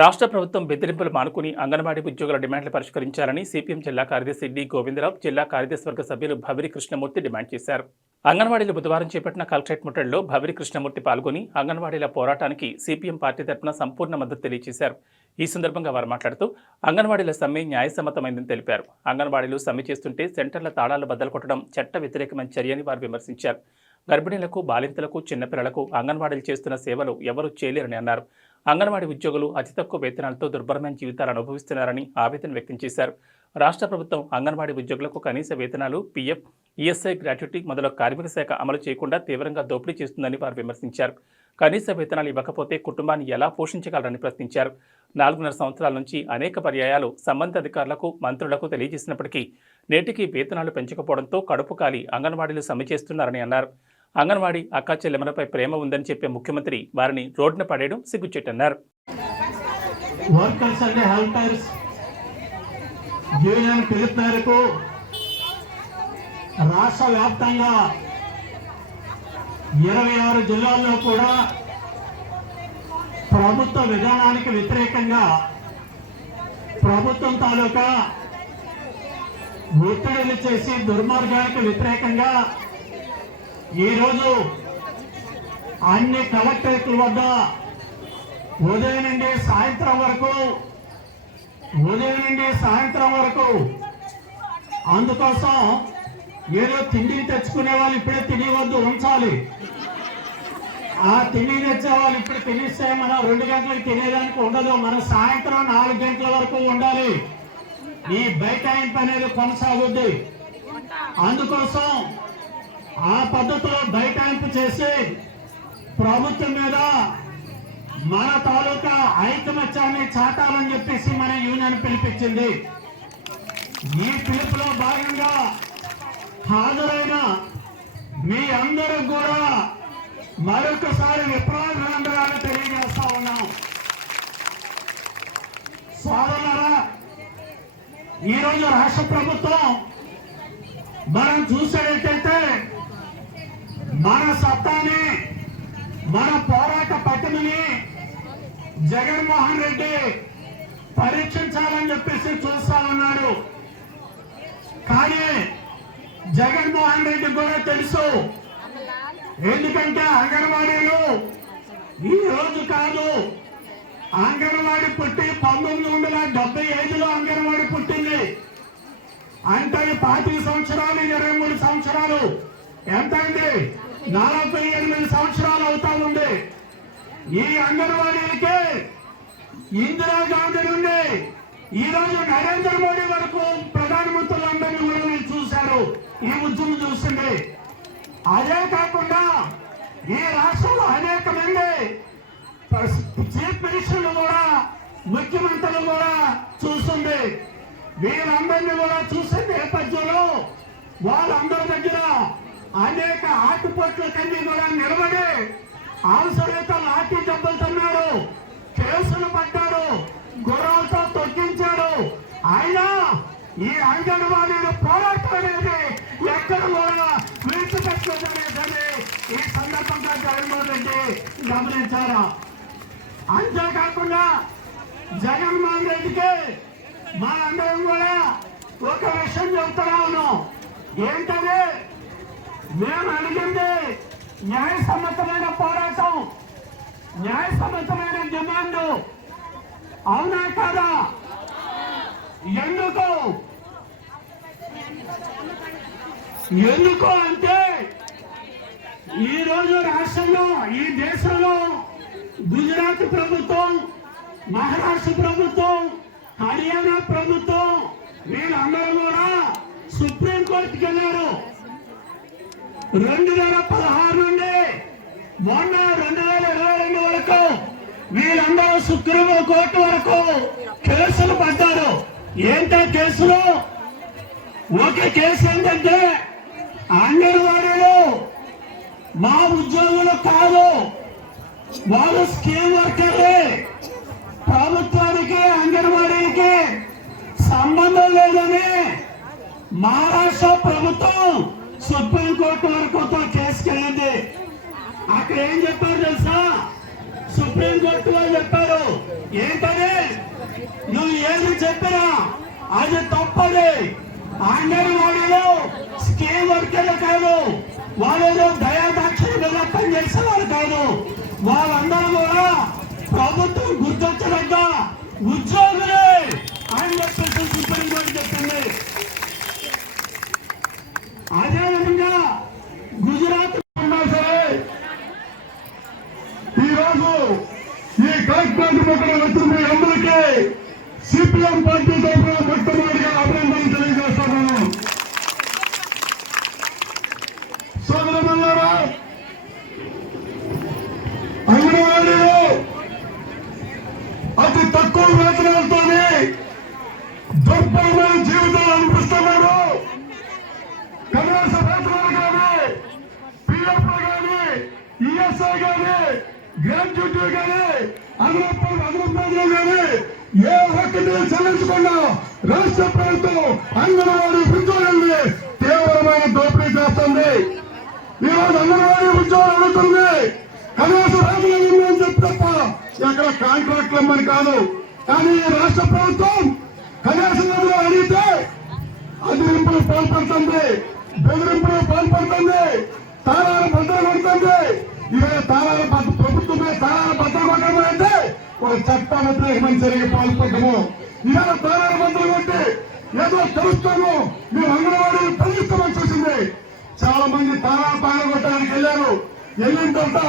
రాష్ట్ర ప్రభుత్వం బెదిరింపులు మానుకుని అంగన్వాడీ ఉద్యోగుల డిమాండ్లు పరిష్కరించాలని సిపిఎం జిల్లా కార్యదర్శి డి. గోవిందరావు జిల్లా కార్యదర్శి వర్గ సభ్యులు భవిరి కృష్ణమూర్తి డిమాండ్ చేశారు. అంగన్వాడీలు బుధవారం చేపట్టిన కలెక్టరేట్ ముట్టడిలో భవిరి కృష్ణమూర్తి పాల్గొని అంగన్వాడీల పోరాటానికి సిపిఎం పార్టీ తరఫున సంపూర్ణ మద్దతు తెలియజేశారు ఈ సందర్భంగా వారు మాట్లాడుతూ అంగన్వాడీల సమ్మె న్యాయసమ్మతమైందని తెలిపారు. అంగన్వాడీలు సమ్మె చేస్తుంటే సెంటర్ల తాళాలు బద్దలు కొట్టడం చట్ట వ్యతిరేకమైన చర్యని వారు విమర్శించారు. గర్భిణీలకు బాలింతలకు చిన్నపిల్లలకు అంగన్వాడీలు చేస్తున్న సేవలు ఎవరూ చేయలేరని అన్నారు. అంగన్వాడీ ఉద్యోగులు అతి తక్కువ వేతనాలతో దుర్భరమైన జీవితాలు అనుభవిస్తున్నారని ఆవేదన వ్యక్తం చేశారు. రాష్ట్ర ప్రభుత్వం అంగన్వాడీ ఉద్యోగులకు కనీస వేతనాలు పీఎఫ్ ఈఎస్ఐ గ్రాట్యుటీ మొదల కార్మిక శాఖ అమలు చేయకుండా తీవ్రంగా దోపిడీ చేస్తుందని వారు విమర్శించారు. కనీస వేతనాలు ఇవ్వకపోతే కుటుంబాన్ని ఎలా పోషించగలరని ప్రశ్నించారు. నాలుగున్నర సంవత్సరాల నుంచి అనేక పర్యాయాలు సంబంధిత అధికారులకు మంత్రులకు తెలియజేసినప్పటికీ నేటికి వేతనాలు పెంచకపోవడంతో కడుపు కాలి అంగన్వాడీలు సమ్మె చేస్తున్నారని అన్నారు. అంగన్వాడీ అక్కా చెల్లెమలపై ప్రేమ ఉందని చెప్పే ముఖ్యమంత్రి వారిని రోడ్డున పడేయడం సిగ్గుచెట్టన్నారు. వర్కర్స్ అండ్ హెల్పర్స్ యూనియన్ పిలుపు మేరకు రాష్ట్ర వ్యాప్తంగా ఇరవై ఆరు జిల్లాల్లో కూడా ప్రభుత్వ విధానానికి వ్యతిరేకంగా ప్రభుత్వం తాలూకా ఒత్తిడిలు చేసి దుర్మార్గానికి వ్యతిరేకంగా ఈరోజు అన్ని కలెక్టరేట్ల వద్ద ఉదయం నుండి సాయంత్రం వరకు ఉదయం నుండి సాయంత్రం వరకు అందుకోసం ఏదో తిండి తెచ్చుకునే వాళ్ళు ఇప్పుడే తినేవద్దు ఉంచాలి. ఆ తిండి తెచ్చే వాళ్ళు ఇప్పుడు తినేస్తే మనం రెండు గంటలకు తినేదానికి ఉండదు మనం సాయంత్రం నాలుగు గంటల వరకు ఉండాలి. ఈ బైటాయింపు అనేది కొనసాగుద్ది. అందుకోసం ఆ పద్ధతిలో బైటాయింపు చేసి ప్రభుత్వం మీద మన తాలూకా ఐకమత్యాన్ని చాటాలని చెప్పేసి మన యూనియన్ పిలిపించింది. ఈ పిలుపులో భాగంగా హాజరైన మీ అందరూ కూడా మరొకసారి విప్లవాభినందనాలు తెలియజేస్తా ఉన్నాం. సోదరులారా ఈరోజు రాష్ట్ర ప్రభుత్వం మనం చూసేటట్టయితే మన సత్తాని మన పోరాట పట్టుని జగన్మోహన్ రెడ్డి పరీక్షించాలని చెప్పేసి చూస్తా ఉన్నాడు. కానీ జగన్మోహన్ రెడ్డి కూడా తెలుసు. ఎందుకంటే అంగన్వాడీలు ఈ రోజు కాదు అంగన్వాడి పుట్టి పంతొమ్మిది వందల డెబ్బై ఐదులో అంగన్వాడి పుట్టింది. అంటే పాతిక సంవత్సరాలు ఇరవై మూడు సంవత్సరాలు ఎంత అండి నలభై ఎనిమిది సంవత్సరాలు అవుతా ఉంది. ఈ అంగన్వాడీలకి ఇందిరాగాంధీ నుండి ఈ రోజు నరేంద్ర మోడీ వరకు ప్రధానమంత్రులందరినీ కూడా మీరు చూశారు. ఈ ఉద్యమం చూసింది. అదే కాకుండా ఈ రాష్ట్రంలో అనేక మంది చీఫ్ మినిస్టర్లు కూడా ముఖ్యమంత్రులు కూడా చూస్తుంది వీరందరినీ కూడా చూసే నేపథ్యంలో వాళ్ళందరి దగ్గర అనేక ఆటుపట్ల కన్నీ కూడా నిలబడి అవసరత లాఠీ దెబ్బలుతున్నాడు కేసులు పడ్డాడు గుర్రాలతో తొక్కించాడు. అయినా ఈ అంగన్వాడీల పోరాటం అనేది ఎక్కడ కూడా విడిచిపెట్టలేదనేది ఈ సందర్భంగా జగన్మోహన్ రెడ్డి గమనించారా. అంతేకాకుండా జగన్మోహన్ రెడ్డికి మా అందరం కూడా ఒక విషయం చెప్తున్నా ఉన్నాం. ఏంటది? మేము అడిగింది న్యాయసమ్మతమైన పోరాటం న్యాయసమ్మతమైన డిమాండ్. అవునా కాదా? ఎందుకు? ఎందుకు అంటే ఈ రోజు రాష్ట్రంలో ఈ దేశంలో గుజరాత్ ప్రభుత్వం మహారాష్ట్ర ప్రభుత్వం హర్యానా ప్రభుత్వం వీళ్ళందరూ కూడా సుప్రీంకోర్టుకి వెళ్ళారు రెండు వేల పదహారు నుండి మొన్న రెండు వేల ఇరవై రెండు వరకు వీళ్ళందరూ సుప్రీం కోర్టు వరకు కేసులు పడ్డారు. ఏంటో కేసులు? ఒక కేసు ఏంటంటే అంగన్వాడీలు మా ఉద్యోగులు కాదు వాళ్ళు స్కీమ్ వర్కర్లే ప్రభుత్వానికి అంగన్వాడీకి సంబంధం లేదని మహారాష్ట్ర ప్రభుత్వం సుప్రీంకోర్టు వరకు కేసుకెళ్ళింది. అక్కడ ఏం చెప్పారు తెలుసా? సుప్రీంకోర్టు వాళ్ళు చెప్పారు ఏంటని నువ్వు ఏది చెప్పినా అది తప్పది. అంగన్వాడీలో స్కీమ్ వర్కర్లు కాదు. వాళ్ళు దయాదాక్షిణ్యంగా పనిచేసే వాళ్ళు కాదు. వాళ్ళందరూ కూడా ప్రభుత్వం గుర్తొచ్చినాక ఉద్యోగులే. అని చెప్పేసి సుప్రీంకోర్టు చెప్పింది అదేవిధంగా గుజరాత్ ఉన్నా సరే ఈ రోజు ఈ కలెక్టర్ ముక్కలు వచ్చింది అందరికీ సిపిఎం పార్టీ తరఫున మొట్టమొదటిగా అభినందనలు తెలియజేస్తున్నాను సోదరమల్లారా అంగన్వాడీలో అతి తక్కువ వేతనాలతోనే దుర్భరమైన జీవితాలు అనిపిస్తున్నారు కనీస వేతనాలు కానీ పిఎఫ్ కానీ ఈఎస్ఐ కానీ గ్రాట్యుటీ కానీ అదనపు అదనపు కానీ ఏ ఒక్కటి చెల్లించకుండా రాష్ట్ర ప్రభుత్వం అంగన్వాడీ ఉద్యోగుల్ని తీవ్రమైన దోపిడీ చేస్తుంది. ఈరోజు రోజు అంగన్వాడీ ఉద్యోగాలు అడుగుతుంది కనీస వేతనాలు చెప్పి తప్ప ఎక్కడ కాంట్రాక్ట్ ఇవ్వమని కాదు. కానీ ఈ రాష్ట్ర ప్రభుత్వం కనీస అడిగితే అదిరింపులు పాల్పడుతుంది బెదిరింపులు పాల్పడుతుంది తాళాలు భద్ర పడుతుంది. ఇవాళ తారాల ప్రభుత్వమే తారాల భద్ర కొట్టడం అంటే ఒక చట్ట వ్యతిరేకమైన చర్యకి పాల్పడము ఇవాళ తారాల భద్ర కొట్టి ఏదో తెలుస్తాము మేము అంగన్వాడీలు తొలగిస్తామని చూసింది. చాలా మంది తాళాలు తాళం కొట్టడానికి వెళ్ళారు. వెళ్ళిన తర్వాత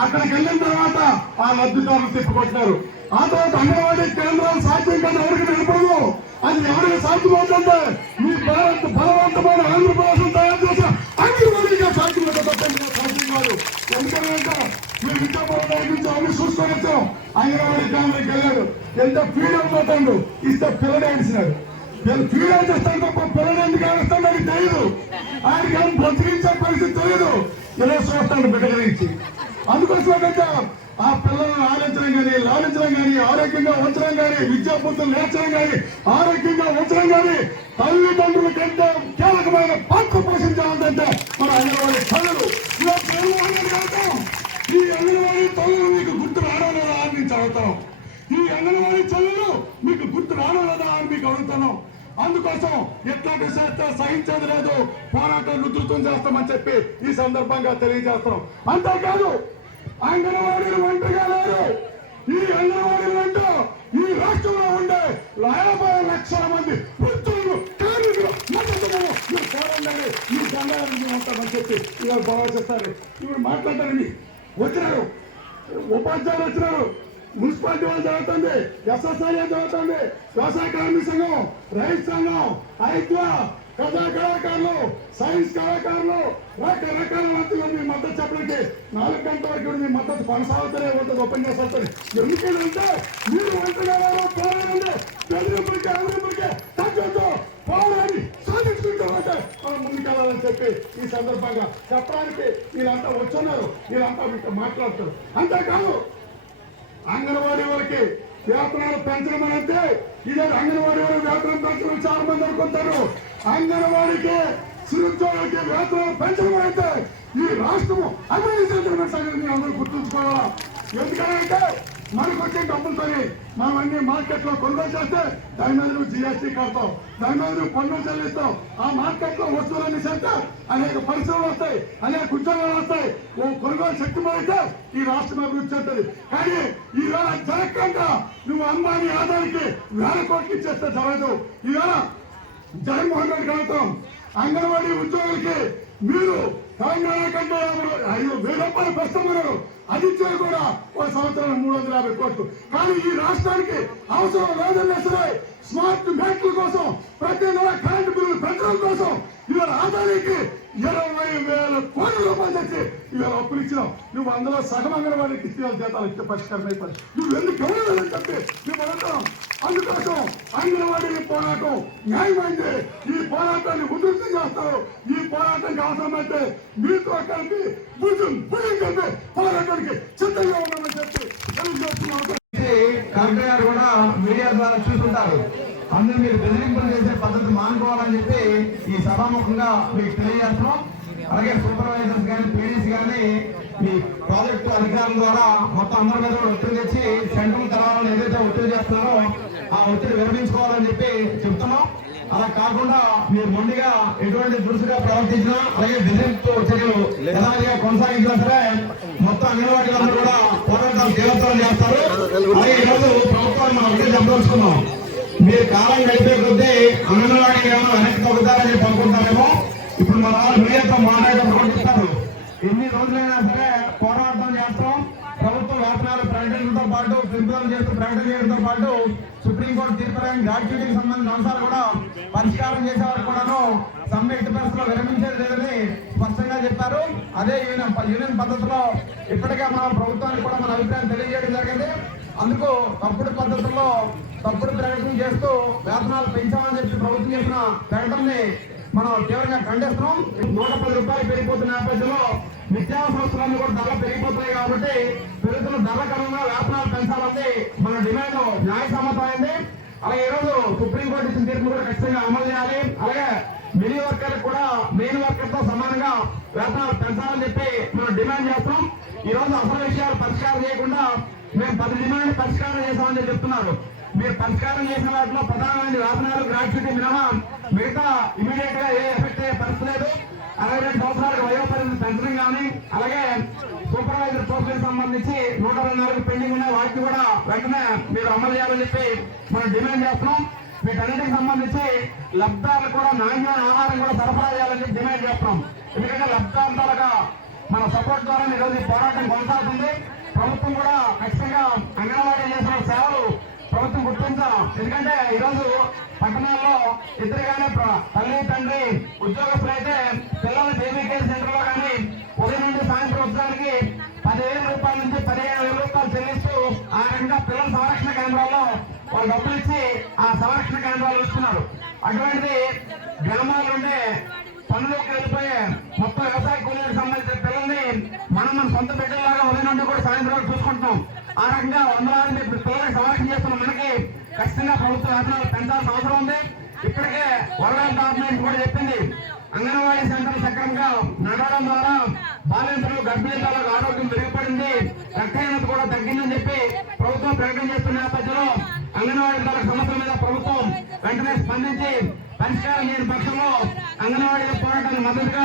అక్కడికి వెళ్ళిన తర్వాత ఆ లబ్ధిదారులు తిప్పుకొట్టారు ఆ తర్వాత అంగన్వాడీ కేంద్రాలు సాధ్యం కానీ ఎవరికి నిలబడదు అది ఎవరికి సాధ్యమవుతుంటే మీ భారత్ బలవంతమైన ఆంధ్రప్రదేశ్ తయారు చేసిన అంగన్వాడీగా సాధ్యం తప్పకుండా సాధ్యం కాదు. ఎందుకంటే మీరు విద్యాభవన్ నుంచి అన్ని చూసుకొని వచ్చాం అంగన్వాడీ కేంద్రానికి వెళ్ళాడు. ఎంత ఫ్రీడమ్ పోతాడు ఇస్తే పిల్లడే అడిచినాడు నేను ఫీల్ చేస్తాను తప్ప పిల్లలు ఎందుకు ఏడుస్తాను నాకు తెలియదు. ఆయనకి ఏం బ్రతికించే పరిస్థితి తెలియదు. ఇలా చూస్తాను బిడ్డ గురించి అందుకోసం పెట్టాం ఆ పిల్లలను ఆడించడం కానీ లాలించడం కానీ ఆరోగ్యంగా ఉంచడం కానీ విద్యాబుద్ధులు నేర్చడం కానీ ఆరోగ్యంగా ఉంచడం కానీ తల్లిదండ్రుల కంటే కీలకమైన పాత్ర పోషించాలంటే మన అంగన్వాడీ తల్లులు ఇలా మేము అంగన్వాడీ అవుతాం ఈ అంగన్వాడీ తల్లులు మీకు గుర్తు రావడం అని నుంచి అవుతాం ఈ అంగన్వాడీ చల్లులు మీకు గుర్తు రావడం లేదా అని మీకు అడుగుతున్నాం కోసం ఎట్లాంటి చేస్తే సహించేది లేదు. పోరాటం ఉధృతం చేస్తామని చెప్పి ఈ సందర్భంగా తెలియజేస్తాం. అంతేకాదు అంగన్వాడీలు ఒంటరిగా లేరు. ఈ అంగన్వాడీలు వంట ఈ రాష్ట్రంలో ఉండే యాభై లక్షల మంది వృత్తులు కార్మికులు మీరు పోరాడండి ఈ దండాలను ఉంటామని చెప్పి ఇవాళ బాగా చేస్తారు ఇప్పుడు మాట్లాడతారండి వచ్చినారు. ఉపాధ్యాయులు వచ్చినారు. మున్సిపాలిటీ వాళ్ళు జరుగుతుంది ఎస్ఎస్ఐ జరుగుతుంది వ్యవసాయ కార్మిక సంఘం రైతు సంఘం ఐక్య కథా కళాకారులు సైన్స్ కళాకారులు రకరకాల మంత్రులు మీ మద్దతు చెప్పడానికి నాలుగు గంటల వరకు మీ మద్దతు కొనసాగుతూనే ఉంటుంది ఉపన్యాసాలతో ఎందుకంటే మీరు ఒంటరిగా పోరాడండి. బెదిరింపులకి అవిరింపులకి తగ్గొద్దు పోరాడి సాధించుకుంటూ ఉంటే మనం ముందుకెళ్ళాలని చెప్పి ఈ సందర్భంగా చెప్పడానికి వీళ్ళంతా వచ్చున్నారు. వీళ్ళంతా మీతో మాట్లాడుతారు అంతేకాదు అంగన్వాడీ వాళ్ళకి వేతనాలు పెంచడం అంటే ఇదే అంగన్వాడీ వాళ్ళకి వేతనం పెంచడం చాలా మంది అనుకుంటారు. అంగన్వాడీకి చిరుద్యోగులకి వేతనాలు పెంచడం అయితే ఈ రాష్ట్రము అభివృద్ధి చెందిన సంగతి అందరూ గుర్తుంచుకోవాలా? ఎందుకంటే మనకు వచ్చే డబ్బులతో మనం అన్ని మార్కెట్లో కొనుగోలు చేస్తే దాని మీద నువ్వు జిఎస్టీ కడతావు. దాని మీద నువ్వు పన్ను చెల్లిస్తావు. ఆ మార్కెట్లో వస్తువులన్నీ చేస్తే అనేక పరిశ్రమలు వస్తాయి అనేక ఉద్యోగాలు వస్తాయి. ఓ కొనుగోలు శక్తి పడితే ఈ రాష్ట్రం అభివృద్ధి చెందుతుంది. కానీ ఈవేళ జరగకుండా నువ్వు అంబానీ ఆదానికి వేల కోట్లు ఇచ్చేస్తే జరగదు. ఈవేళ జగన్మోహన్ రెడ్డి కలుగుతాం అంగన్వాడీ ఉద్యోగులకి మీరు తెలంగాణ కంటే ఐదు వేల రూపాయలు పెంచమన్నారు. అది కూడా ఒక సంవత్సరం మూడు వందల యాభై కోట్లు. కానీ ఈ రాష్ట్రానికి అవసరం లేదని సరే స్మార్ట్ మీటర్ల కోసం ప్రతి నెల కరెంటు బిల్లు పెంచడం కోసం ఇవాళ ఆదాయానికి ఇరవై కోట్ల రూపాయలు తెచ్చి ఇవాళ అప్పులు ఇచ్చినావు. నువ్వు అందులో సగం అంగన్వాడీకి ఇచ్చిన జీతాలు ఇచ్చే పరిష్కారం అయిపోయి నువ్వు ఎందుకు ఎవరు చెప్పి నువ్వు అంటాం అందుకోసం అంగన్వాడీ పోరాటం న్యాయమైంది. ఈ పోరాటాన్ని ఉధృతం చేస్తారు. ఈ పోరాటానికి అవసరమైతే మీతో కలిపి భుజం భుజం కలిపి పోరాటానికి సిద్ధంగా ఉన్నామని చెప్పి తెలియజేస్తున్నాం కలెక్టర్ గారు కూడా మీడియా ద్వారా చూస్తుంటారు. అందరూ మీరు బెదిరింపులు చేసే పద్ధతి మానుకోవాలని చెప్పి ఈ సభాముఖంగా మీకు తెలియజేస్తున్నాం. అలాగే సూపర్వైజర్స్ కానీ పీడీస్ కానీ ఈ ప్రాజెక్టు అధికారుల ద్వారా మొత్తం అందరి మీద కూడా ఒత్తిడి తెచ్చి సెంట్రల్ తెరవాలని ఏదైతే ఒత్తిడి చేస్తున్నారో ఆ ఒత్తిడి విరమించుకోవాలని చెప్పి చెప్తున్నాం. అలా కాకుండా మీరు మొండిగా ఎటువంటి దురుసుగా ప్రవర్తించినా అలాగే బెదిరింపు చర్యలు యథావిధిగా కొనసాగించినా సరే మొత్తం అంగన్వాడీలందరూ కూడా పోరాటాలు తీవ్రతరం చేస్తారు. అలాగే ఈరోజు ప్రభుత్వాన్ని మనం ఒకటే చెప్పదలుచుకున్నాం. మీరు కాలం గడిపే కొద్దీ అంగన్వాడీ ఏమైనా వెనక్కి తగ్గుతారని చెప్పి అనుకుంటారేమో. ఇప్పుడు మన వాళ్ళు మీడియాతో మాట్లాడేటప్పుడు చెప్తారు ఎన్ని రోజులైనా సరే పోరాటం చేస్తాం. ప్రభుత్వ వేతనాలు ప్రకటించడంతో పాటు పెంపుదల చేస్తూ ప్రకటన చేయడంతో పాటు సుప్రీంకోర్టు తీర్పు గ్రాట్యుటీకి సంబంధించిన అంశాలు కూడా పరిష్కారం చేసే వరకు కూడాను సమ్మె ఎట్టి పరిస్థితుల్లో విరమించేది లేదని స్పష్టంగా చెప్పారు. అదే యూనియన్ యూనియన్ పద్ధతిలో ఇప్పటికే మన ప్రభుత్వానికి కూడా మన అభిప్రాయం తెలియజేయడం జరిగింది. అందుకు తప్పుడు పద్ధతుల్లో తప్పుడు ప్రకటన చేస్తూ వేతనాలు పెంచామని చెప్పి ప్రభుత్వం చేసిన ప్రకటనని మనం తీవ్రంగా ఖండిస్తున్నాం. నూట పది రూపాయలు పెరిగిపోతున్న నేపథ్యంలో నిత్యావసర వస్తువులన్నీ కూడా ధరలు పెరిగిపోతున్నాయి కాబట్టి పెరుగుతున్న ధరల కారణంగా వేతనాలు పెంచాలని మన డిమాండ్ న్యాయ న్యాయసమ్మతమైంది అలాగే ఈరోజు సుప్రీంకోర్టు ఇచ్చిన తీర్పు కూడా ఖచ్చితంగా అమలు చేయాలి. అలాగే మినీ వర్కర్ కూడా మెయిన్ వర్కర్తో సమానంగా వేతనాలు పెంచాలని చెప్పి మనం డిమాండ్ చేస్తాం ఈ రోజు అసలు విషయాలు పరిష్కారం చేయకుండా మేము పది డిమాండ్ పరిష్కారం చేస్తామని చెప్తున్నారు. మీరు పరిష్కారం చేసిన వాటిలో ప్రధానమైన వేతనాలు గ్రాట్యుటీ మినహా మిగతా ఇమీడియట్గా ఏ ఎఫెక్ట్ అయ్యే పరిస్థితి లేదు. అరవై రెండు సంవత్సరాలకు వయో పరిమితి పెంచడం కానీ అలాగే సూపర్వైజర్ పోస్టులకు సంబంధించి నూట అరవై నాలుగు పెండింగ్ ఉన్న వాటికి కూడా వెంటనే మీరు అమలు చేయాలని చెప్పి మనం డిమాండ్ చేస్తున్నాం. వీటన్నిటికి సంబంధించి లబ్ధాలు కూడా నాణ్యమైన ఆహారం కూడా సరఫరా చేయాలని చెప్పి డిమాండ్ చేస్తున్నాం. ఎందుకంటే లబ్ధాంతాలుగా మన సపోర్ట్ ద్వారా ఈరోజు ఈ పోరాటం కొనసాగుతుంది. ప్రభుత్వం కూడా ఖచ్చితంగా అంగన్వాడీ చేసిన సేవలు ప్రభుత్వం గుర్తించాం. ఎందుకంటే ఈరోజు పట్టణాల్లో ఇద్దరుగానే తల్లి తండ్రి ఉద్యోగస్తులు అయితే పిల్లల బేబీ కేర్ సెంటర్లో కానీ ఉదయం నుండి సాయంత్రం వచ్చడానికి పదివేల రూపాయల నుంచి పదిహేను వేల రూపాయలు చెల్లిస్తూ ఆ రకంగా పిల్లల సంరక్షణ కేంద్రాల్లో వాళ్ళు డబ్బులు ఇచ్చి ఆ సంరక్షణ కేంద్రాలు ఇస్తున్నారు అటువంటి గ్రామాల్లో ఉండే పనులోకి వెళ్ళిపోయే మొత్తం వ్యవసాయ కూలీలకు సంబంధించిన పిల్లల్ని మనం మన సొంత బిడ్డలాగా ఉదయం నుండి కూడా సాయంత్రం వరకు చూసుకుంటున్నాం. ఆ రకంగా వందలాది మంది పిల్లలకు సంరక్షణ చేస్తున్న మనకి ఖచ్చితంగా ప్రభుత్వ వేతనాలు పెంచాల్సిన అవసరం ఉంది. ఇప్పటికే వరల్డ్ గవర్నమెంట్ కూడా చెప్పింది. అంగన్వాడీ సెంటర్ సక్రమంగా నడవడం ద్వారా బాలింతలు గర్భిణీతాలకు ఆరోగ్యం మెరుగుపడింది. రక్తహీనత కూడా తగ్గిందని చెప్పి ప్రభుత్వం ప్రకటన చేస్తున్న నేపథ్యంలో అంగన్వాడీ సమస్యల మీద ప్రభుత్వం వెంటనే స్పందించి పరిష్కారం లేని పక్షంలో అంగన్వాడీల పోరాటానికి మద్దతుగా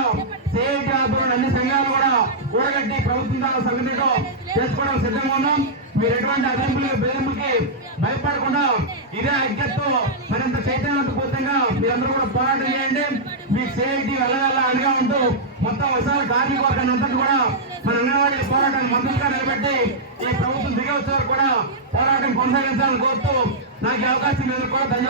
సిఐటి ఆధ్వర్యంలో అన్ని సంఘాలు కూడా కూడగట్టి ప్రభుత్వం ద్వారా సంఘటనతో చేసుకోవడం సిద్ధంగా ఉన్నాం. మీరు ఎటువంటి అదింపులు బెదింపులకి భయపడకుండా ఇదే ఐక్యతతో మరింత చైతన్యవంతపూర్తంగా మీరందరూ కూడా పోరాటం చేయండి. మీకు సిఐటి వెళ్ళగల అండగా ఉంటూ మొత్తం ఒకసారి కార్మిక వర్గాన్ని అంతటి కూడా మన అంగన్వాడీ పోరాటాన్ని మద్దతుగా నిలబెట్టి ఈ ప్రభుత్వం దిగవచ్చారు కూడా పోరాటం కొనసాగించాలని కోరుతూ నాకు అవకాశం మీద కూడా ధన్యవాదాలు.